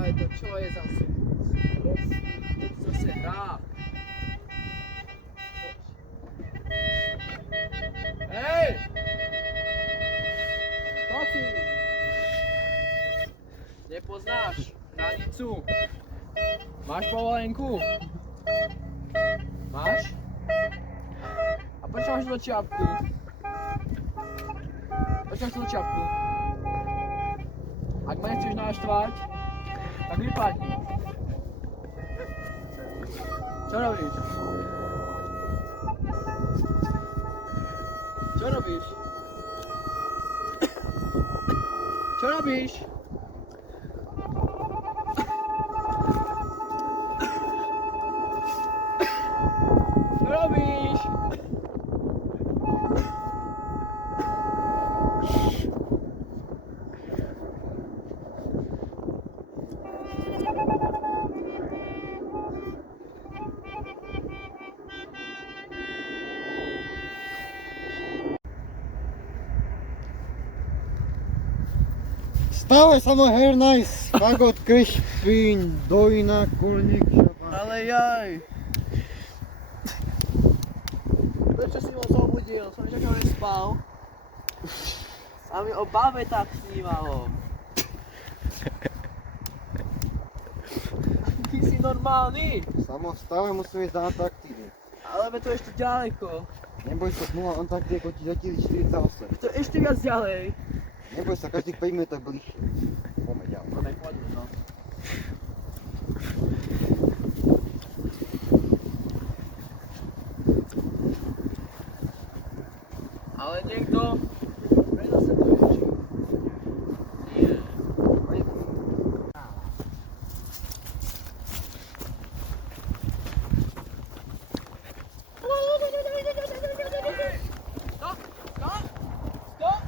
Ale to čo je zase? Co se hrá? Hej! To si! Nepoznáš hranicu? Máš povolenku? Máš? A prečo máš tú čiapku? Prečo máš tú čiapku? Ak ma nechceš naštvať, tak vypadni. Čo robíš? Čo robíš? Čo robíš? Čo robíš? Stále samoherná fagot Krišpín, Dojna, Kurník, Šapan. Ale jaj! Prečo si ma zobudil? Som čakal, že spal. A mi o babe tak snívalo. Ty si normálny? Samo stále musím ísť na Antarktídu. Ale to je ešte ďaleko. Neboj sa, 0 Antarktídu ti 2048. To je ešte viac ďalej. Neboj sa, každých 5 minút je bližšie. Poďme ďalej. No tak poďme, no. Ale niekto... Prečo sa to ježí? Nie. Stop! Stop! Stop!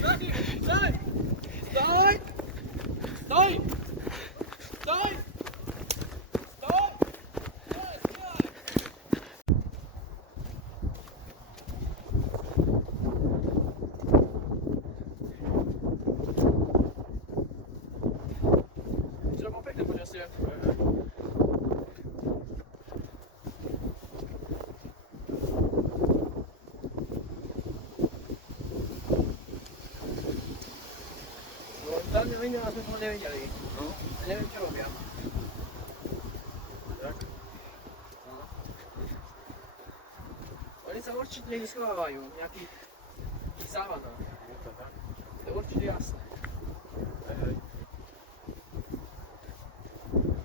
Staj! Staj! Staj! Staj! Stop! Staj! Staj! Včera bolo pekné počasie. No, tam nevideli, sme toho nevideli. No. Neviem, čo robia. Tak. No. Oni sa určite niekde schovávajú, v nejakých závanách. To je určite jasné. Hej.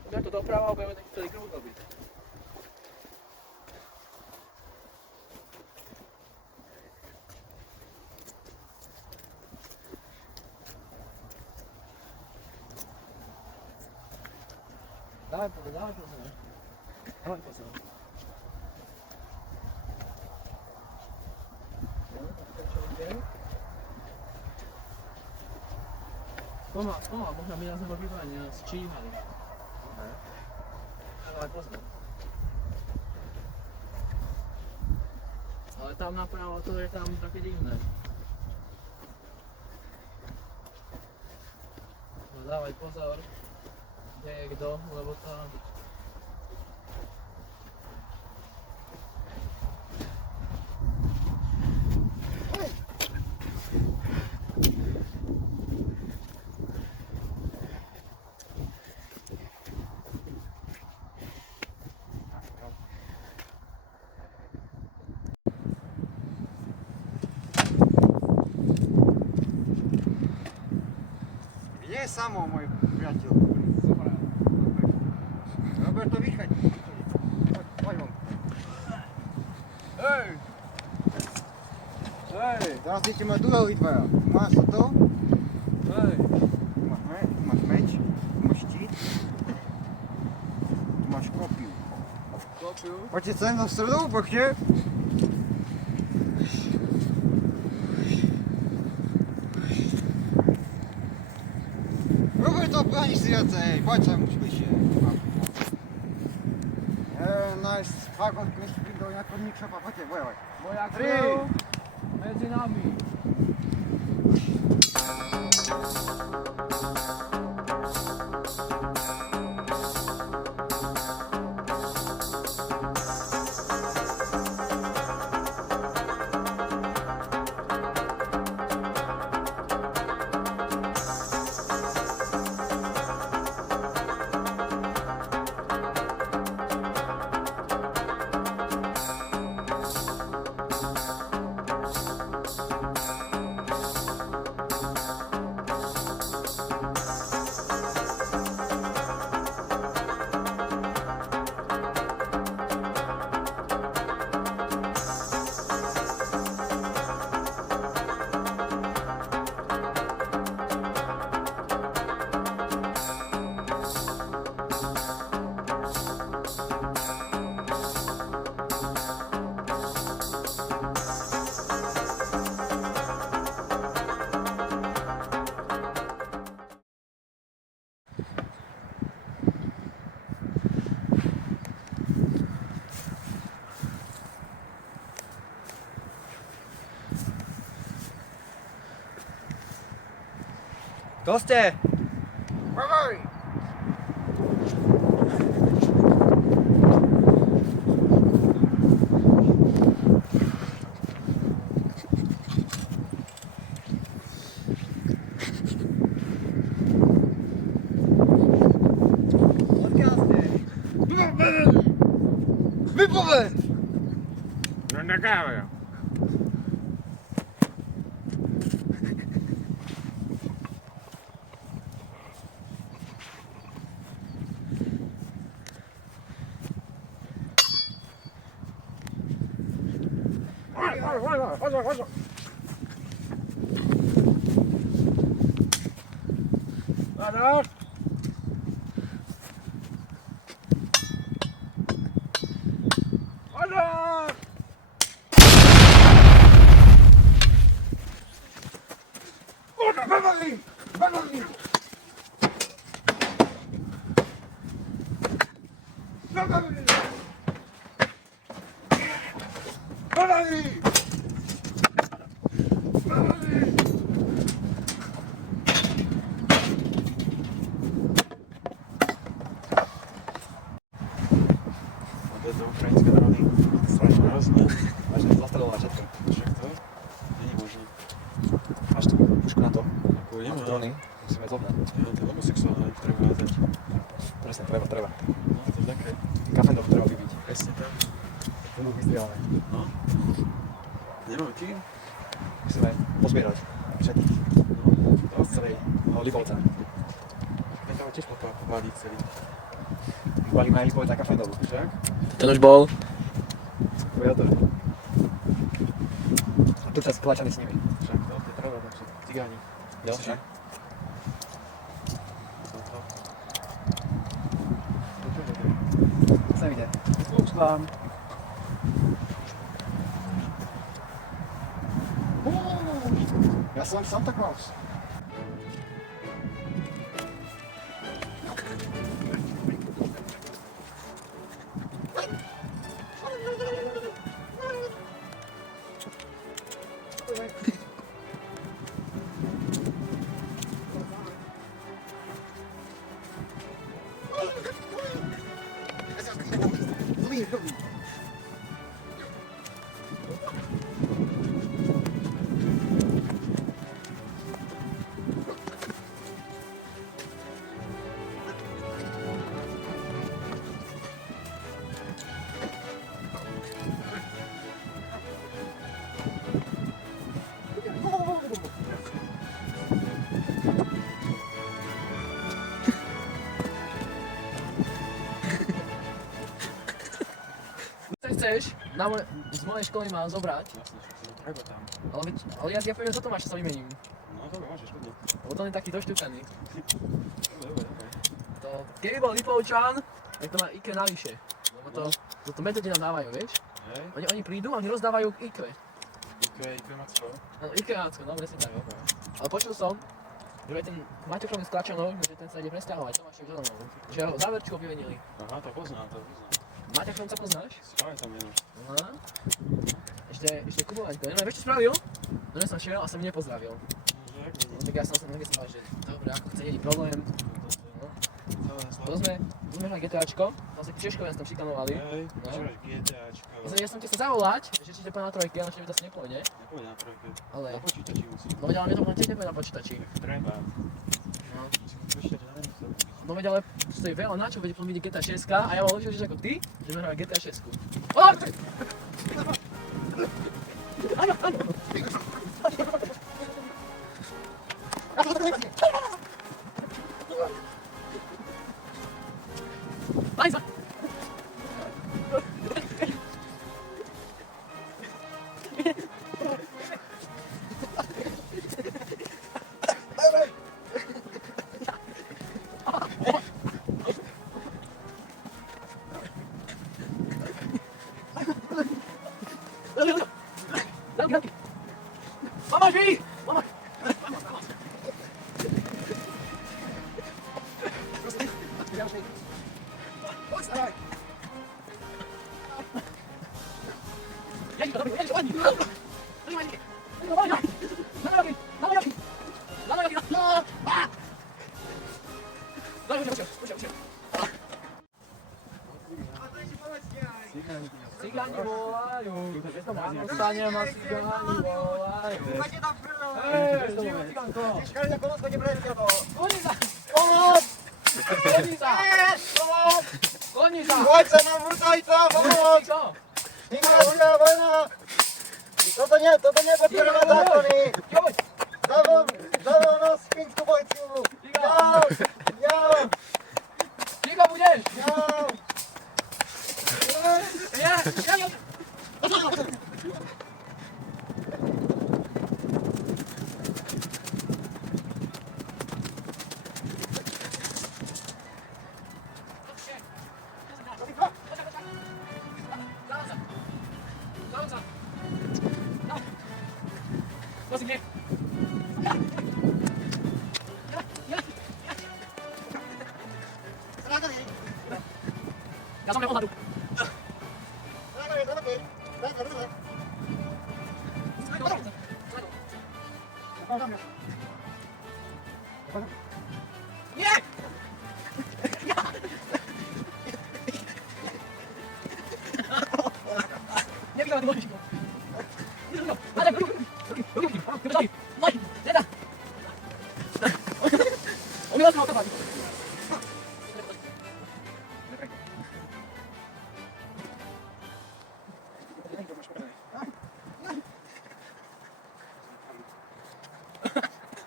Poďme to doprava a budeme taký celý kruh robiť. Dawaj pozor, dawaj pozor. Dawaj pozor. Pomal, možná my nás nebogívali, nás číhali. Dawaj pozor. Ale tam napravo to je tam také divné. No dawaj pozor. Kde je kto, lebo tam... Kde je Samo, môj priateľ? Roberto, vychaď. Poď von. Hej! Hej! Teraz idete mať duely dvaja. Máš to? Hej! Tu máš meč, tu máš štít. Tu máš kopiu. Kopiu? Poďte sem do stredu, poďte. Roberto, brániš si viacej. Poď sem už bližšie. Nájsť fagot, Krišpín, Dojna, Kurník, Šapan, poďte bojovať. Moja 3, krv Medzi nami. To ste? Odkiaľ ste? Vypoveď! No na káve. Chodź. Zaraz. To je to ukrajinské národy. Strašne hrozné. Máš to zastreľovať všetko. Však to? Není možné. Máš tu pušku na to. Ako Máš nemá. drony. Musíme zohnať. Ja, to je homosexuálne, treba házať. Presne, treba. No, to je také. Kafendov treba vybiť. Presne tak. Tomu vystrielané. No. Nemáme kým? Musíme pozbierať všetkých. No, Z celej Libovca. necháme tiež popáliť celý. Balíme aj Libovca Kafendovu. Však? Ten už bol. Pojador. A tu čas klačaný s nimi. Však, to je pravda, takže cigáni. Ďalší. Však. Sa ide. Slám. Ja som Santa Claus. Chceš z mojej školy ma zobrať, Jasne, však si to treba tam. ale ja poviem, že toto máš, čo sa vymením. No, dobre, môžeš, kľudne. Lebo to je taký došťukaný. Dobre. To, keby bol Lipovčan, tak to má IKE navyše. Lebo to metódy nám dávajú, vieš? Hej, Oni prídu a oni rozdávajú IKE. IQ má čo? Áno, IKEácko, no presne tak. Ale počul som, že ten Maťo Šomin z Klačanov, že ten sa ide presťahovať, Tomášek Želenovú. Že ho záverčkou vymenili. Aha, to poznám. Maťa Šomca poznáš? Si pamätám meno. Aha. Ještě Kubu Aňko, jenom ještě spravil, no jsem šel a jsem mě pozdravil. Že jak No, není? tak já jsem se nevysvětlil, že dobré, jako chce jediný problém. No. Potom sme hrali GTAčko, vlastne Češkovia nás tam šikanovali. Hej, No. počúvaj, GTAčko. Vlastne ja som ti chcel zavolať, že či to na trojke, ale ešte mi to asi nepôjde. Nepôjde na trojke. Ale, Na počítači musí. no veď ale mne to len tiež nepôjde na počítači. Treba. No. Počítač na miesto. No veď ale to je veľa na čo, veď potom vidieť GTA 6 a ja mám lepšie že ako ty, že sme hrali GTA 6. Áno! Áno, áno! Lajza! Mama drzwi! Mama! Cigani volajú, stane ma cigani volajú. Ciganko! Konica! Konica! Konica! Dvojca nám vrtajca, pomoc! Co? Imigrácia, vojna! Toto nepodporujeme zákony! Joď! Zavolal nás fínsku policiu! Ja! Ticho budeš! Ja! Ja! Ja som odhadu. Nie! Nie widziałem tego odciska. Nie zrobił. Ale ruki. Maj, nie da. On mi nas ma odebrać.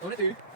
Dobry ty.